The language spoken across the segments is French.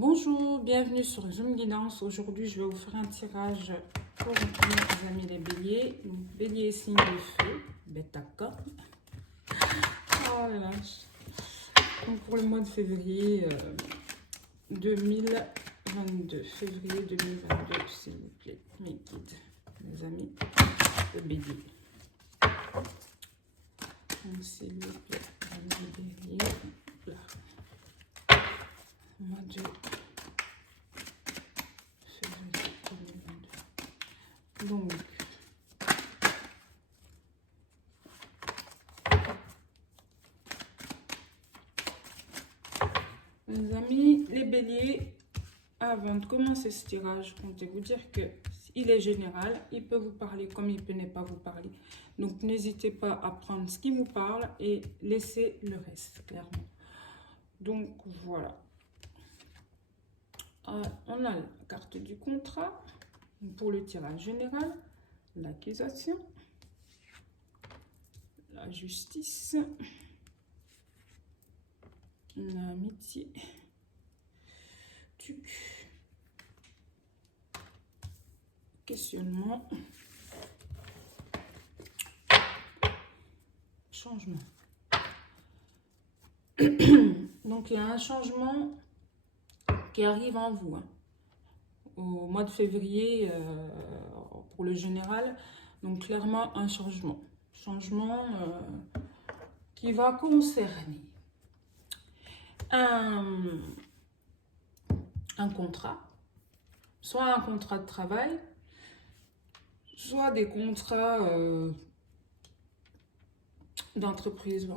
Bonjour, bienvenue sur Zoom Guidance. Aujourd'hui, je vais vous faire un tirage pour mes amis les béliers. Bélier signe de feu, Betaka. Oh la vache. Donc pour le mois de février 2022. Février 2022, s'il vous plaît, mes guides, mes amis le bélier. Donc s'il vous plaît, amis bélier. Là. Mois de février 2022. Donc, mes amis, les béliers, avant de commencer ce tirage, je comptais vous dire que il est général, il peut vous parler comme il peut ne pas vous parler. Donc, n'hésitez pas à prendre ce qui vous parle et laissez le reste, clairement. Donc, voilà. On a la carte du contrat pour le tirage général, l'accusation, la justice, l'amitié, questionnement, changement. Donc il y a un changement qui arrive en vous au mois de février pour le général. Donc clairement un changement qui va concerner un contrat, soit un contrat de travail, soit des contrats d'entreprise,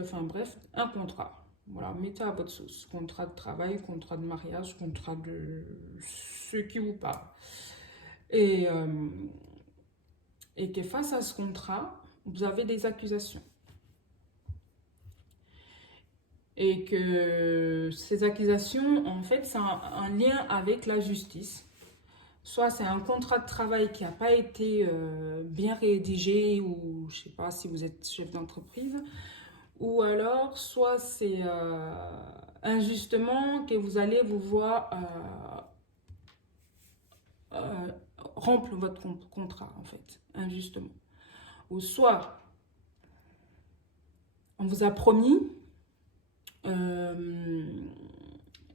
enfin bref, un contrat. Voilà, mettez à votre sauce. Contrat de travail, contrat de mariage, contrat de ce qui vous parle. Et que face à ce contrat, vous avez des accusations. Et que ces accusations, en fait, c'est un lien avec la justice. Soit c'est un contrat de travail qui n'a pas été bien rédigé, ou je ne sais pas si vous êtes chef d'entreprise, ou alors soit c'est injustement que vous allez vous voir rompre votre contrat, en fait, injustement. Ou soit on vous a promis une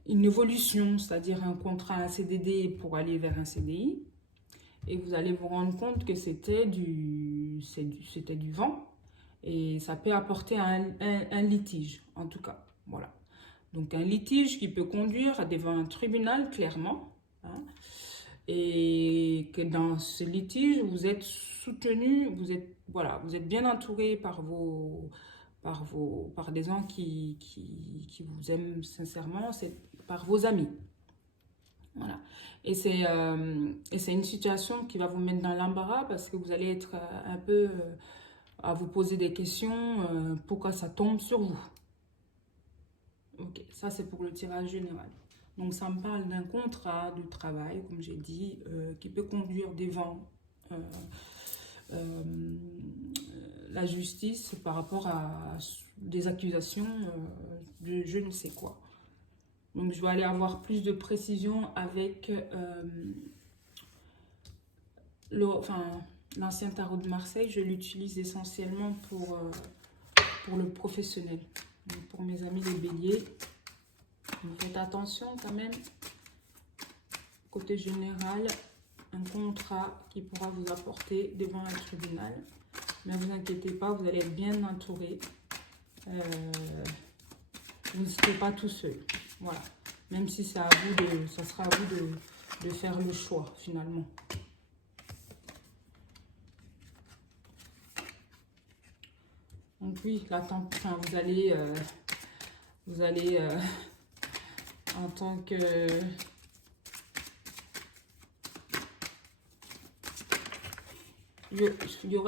évolution, c'est-à-dire un contrat, un CDD pour aller vers un CDI, et vous allez vous rendre compte que c'était du vent, et ça peut apporter un litige, en tout cas, voilà. Donc un litige qui peut conduire devant un tribunal, clairement, et que dans ce litige, vous êtes soutenu, vous êtes bien entouré par des gens qui vous aiment sincèrement, c'est par vos amis. Voilà. Et c'est une situation qui va vous mettre dans l'embarras parce que vous allez être un peu à vous poser des questions, pourquoi ça tombe sur vous. Ok, ça c'est pour le tirage général. Donc ça me parle d'un contrat de travail, comme j'ai dit, qui peut conduire devant la justice par rapport à des accusations de je ne sais quoi. Donc je vais aller avoir plus de précision avec l'ancien tarot de Marseille. Je l'utilise essentiellement pour le professionnel. Donc pour mes amis les béliers, faites attention quand même. Côté général, un contrat qui pourra vous apporter devant un tribunal. Mais ne vous inquiétez pas, vous allez être bien entouré. Vous ne serez pas tout seul. Voilà. Même si ça sera à vous de faire le choix finalement. Donc oui, vous allez en tant que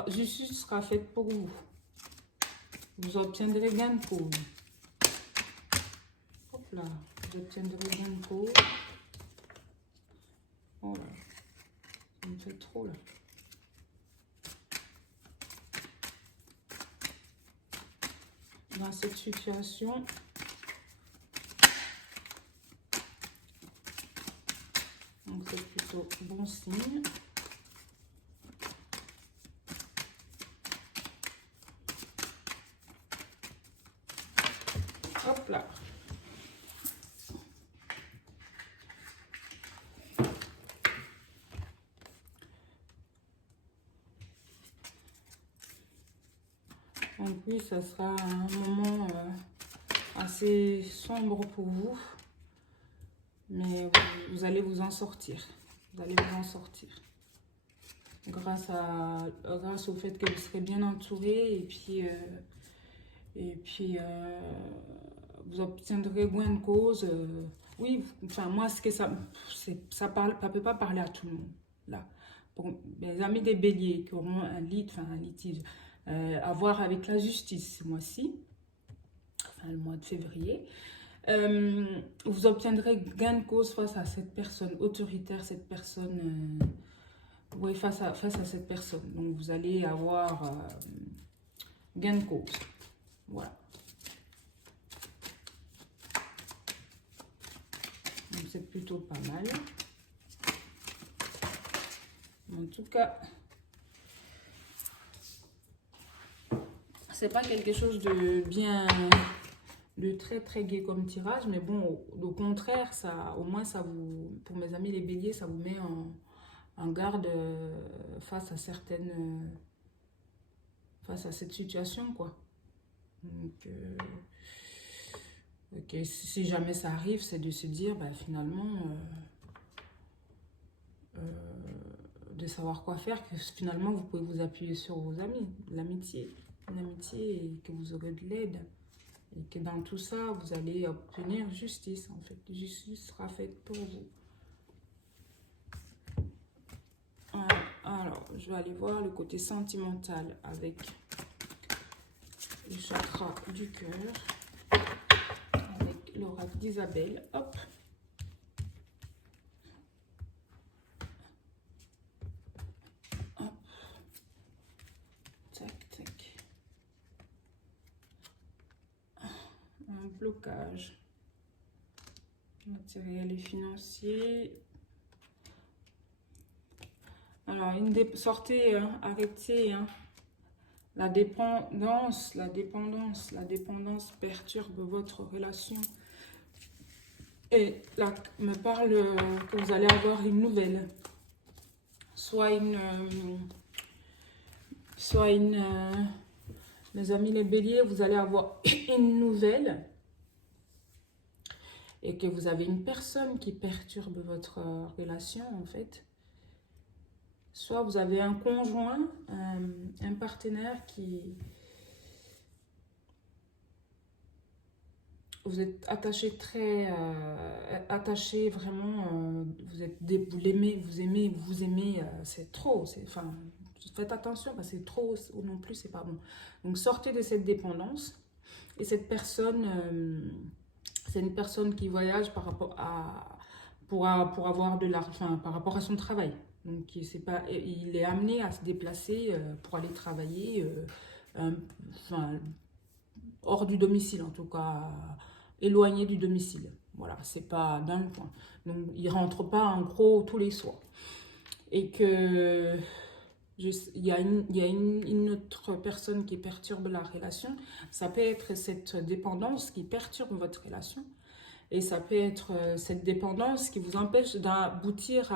justice sera faite pour vous. Vous obtiendrez gain de cause. Hop là, vous obtiendrez gain de cause. Oh là, ça me fait trop là. Dans cette situation, c'est plutôt bon signe. Hop là. Donc oui, ça sera un moment assez sombre pour vous. Mais vous allez vous en sortir. Vous allez vous en sortir. Grâce au fait que vous serez bien entouré. Et puis vous obtiendrez gain de cause. Oui, enfin moi, ce que ça peut pas parler à tout le monde. Là. Pour mes amis des béliers qui auront un litige à voir avec la justice ce mois-ci, enfin le mois de février, vous obtiendrez gain de cause face à cette personne autoritaire, cette personne, oui, face à cette personne. Donc vous allez avoir gain de cause. Voilà. Donc c'est plutôt pas mal. En tout cas, c'est pas quelque chose de bien, de très très gai comme tirage, mais bon, au contraire, ça, au moins ça vous, pour mes amis les béliers, ça vous met en garde face à face à cette situation, quoi. Donc, ok, si jamais ça arrive, c'est de se dire, bah, finalement, de savoir quoi faire, que finalement vous pouvez vous appuyer sur vos amis, l'amitié, et que vous aurez de l'aide. Et que dans tout ça, vous allez obtenir justice, en fait. Justice sera faite pour vous. Alors, je vais aller voir le côté sentimental avec le chakra du cœur, avec l'oracle d'Isabelle. Hop. Hop. Tac, tac. Un blocage matériel et financier. Alors, sortez, hein, arrêtez, hein. La dépendance perturbe votre relation. Et là, me parle que vous allez avoir une nouvelle. Mes amis les béliers, vous allez avoir une nouvelle. Et que vous avez une personne qui perturbe votre relation, en fait. Soit vous avez un conjoint, un partenaire qui... Vous êtes attaché attaché vraiment, vous l'aimez, vous aimez, c'est trop, enfin, faites attention parce que c'est trop ou non plus, c'est pas bon. Donc sortez de cette dépendance et cette personne, c'est une personne qui voyage par rapport pour avoir de l'argent, par rapport à son travail. Donc il est amené à se déplacer pour aller travailler, enfin, hors du domicile en tout cas, éloigné du domicile. Voilà, c'est pas dans le coin. Donc il rentre pas en gros tous les soirs. Et que il y a une autre personne qui perturbe la relation. Ça peut être cette dépendance qui perturbe votre relation. Et ça peut être cette dépendance qui vous empêche d'aboutir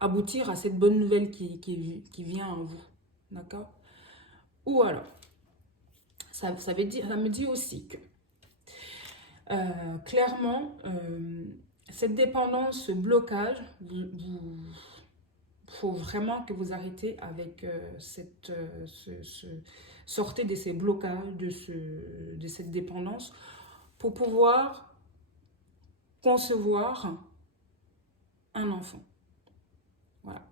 aboutir à cette bonne nouvelle qui vient en vous. D'accord? Ou alors, ça me dit aussi que clairement, cette dépendance, ce blocage, faut vraiment que vous arrêtez avec sortez de ces blocages, de cette dépendance, pour pouvoir concevoir un enfant. Voilà.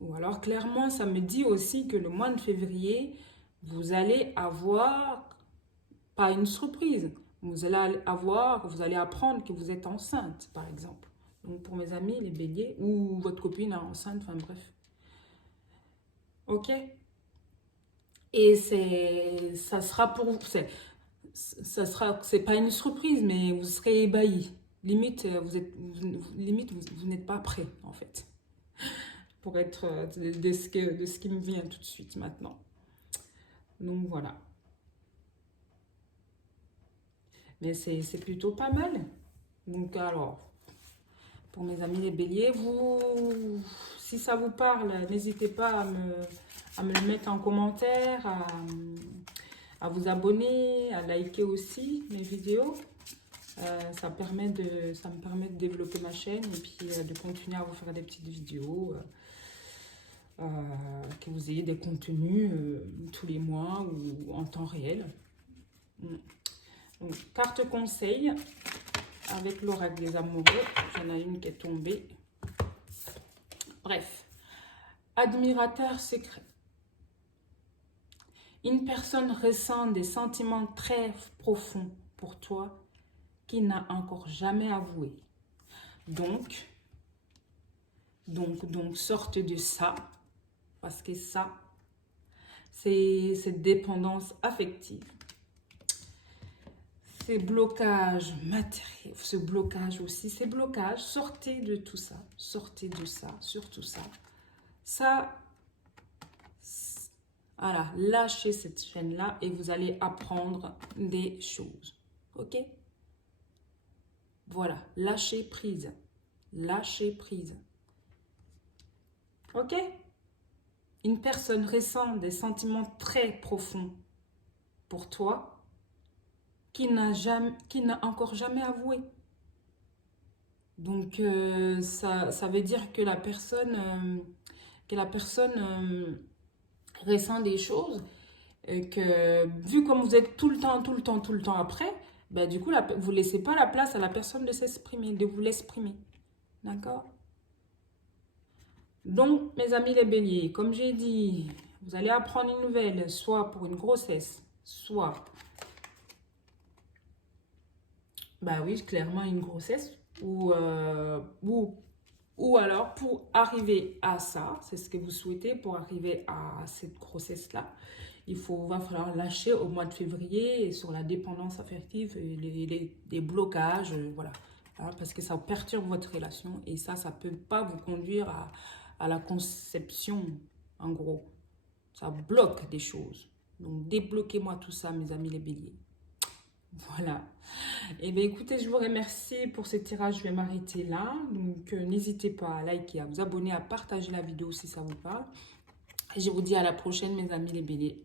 Ou alors, clairement, ça me dit aussi que le mois de février, vous allez avoir, pas une surprise, vous allez apprendre que vous êtes enceinte, par exemple. Donc, pour mes amis, les béliers, ou votre copine est enceinte, enfin bref. Ok? Et ça sera pour vous, c'est pas une surprise, mais vous serez ébahi. Limite, vous n'êtes pas prêt, en fait, pour être de ce qui me vient tout de suite maintenant. Donc voilà. Mais c'est plutôt pas mal. Donc alors, pour mes amis les béliers, si ça vous parle, n'hésitez pas à me le mettre en commentaire, à vous abonner, à liker aussi mes vidéos. Ça me permet de développer ma chaîne et puis de continuer à vous faire des petites vidéos, que vous ayez des contenus tous les mois ou en temps réel. Donc, carte conseil avec l'oracle des amoureux. J'en ai une qui est tombée. Bref, admirateur secret. Une personne ressent des sentiments très profonds pour toi qui n'a encore jamais avoué. Donc, sortez de ça, parce que ça, c'est cette dépendance affective. Ces blocages matériels, ce blocage aussi, ces blocages, sortez de tout ça, sortez de ça, surtout ça. Ça, voilà, lâchez cette chaîne-là et vous allez apprendre des choses, ok? Voilà, lâchez prise, ok? Une personne ressent des sentiments très profonds pour toi, qui n'a encore jamais avoué. Donc, ça veut dire que la personne, ressent des choses et que, vu comme vous êtes tout le temps après, ben, du coup, vous ne laissez pas la place à la personne de s'exprimer, de vous l'exprimer. D'accord? Donc, mes amis les béliers, comme j'ai dit, vous allez apprendre une nouvelle, soit pour une grossesse, soit... Bah oui, clairement une grossesse ou alors pour arriver à ça, c'est ce que vous souhaitez, pour arriver à cette grossesse-là, va falloir lâcher au mois de février sur la dépendance affective, les blocages, voilà. Parce que ça perturbe votre relation et ça ne peut pas vous conduire à la conception, en gros. Ça bloque des choses. Donc débloquez-moi tout ça, mes amis les béliers. Voilà. Et bien écoutez, je vous remercie pour ce tirage. Je vais m'arrêter là. Donc n'hésitez pas à liker, à vous abonner, à partager la vidéo si ça vous parle. Et je vous dis à la prochaine, mes amis les béliers.